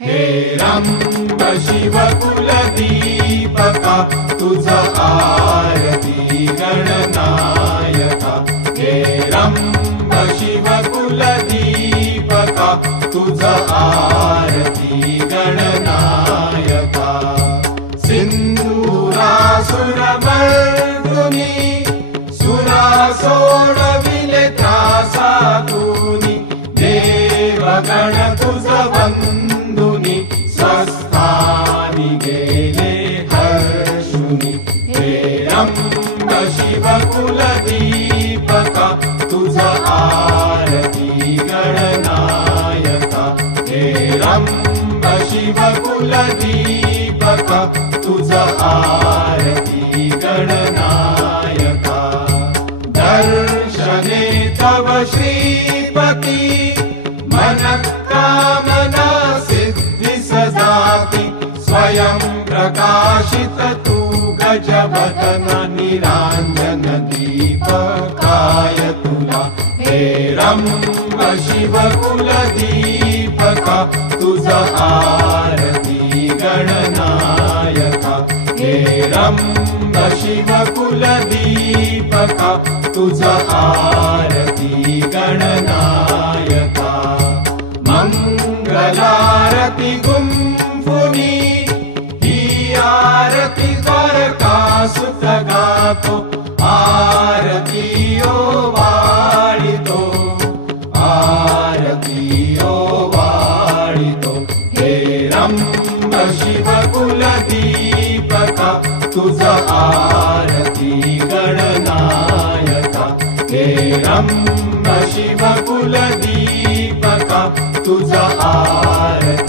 हे रंब शिव कुलदीपका तुझ आरती गणनायका। हे रंब शिव कुलदीपका तुझ आरती गणनायका। सिंधुरासुरमर्दुनी सुरा सोडविले त्रासातूनी देवगण तुझ बंधुनी स्वस्थानी गेले हर्षुनी। हे रंब शिव कुलदीपका तुझ आरती गणनायका। हे रंब शिव कुलदीपका तुझ आरती गणनायका। दर्शने तव श्रीपती मनःकामना सिद्धि सदाति। स्वयं प्रकाशित तू गजवदन निरांजन दीपकाय तुला। हे रंब शिव कुलदीपका तुझ आरती गणनायका। हे रंब शिव कुलदीपका तुझ आरती गणनायका। मंगलारती गुंफुनी ही आरती द्वारकासुत गातो। आरती ओ वाळितो आरती ओ वाळितो। हे रंब शिव कुलदीपका तुझ आरती गणनायका। हे रंब शिव कुलदीपका तुझ आरती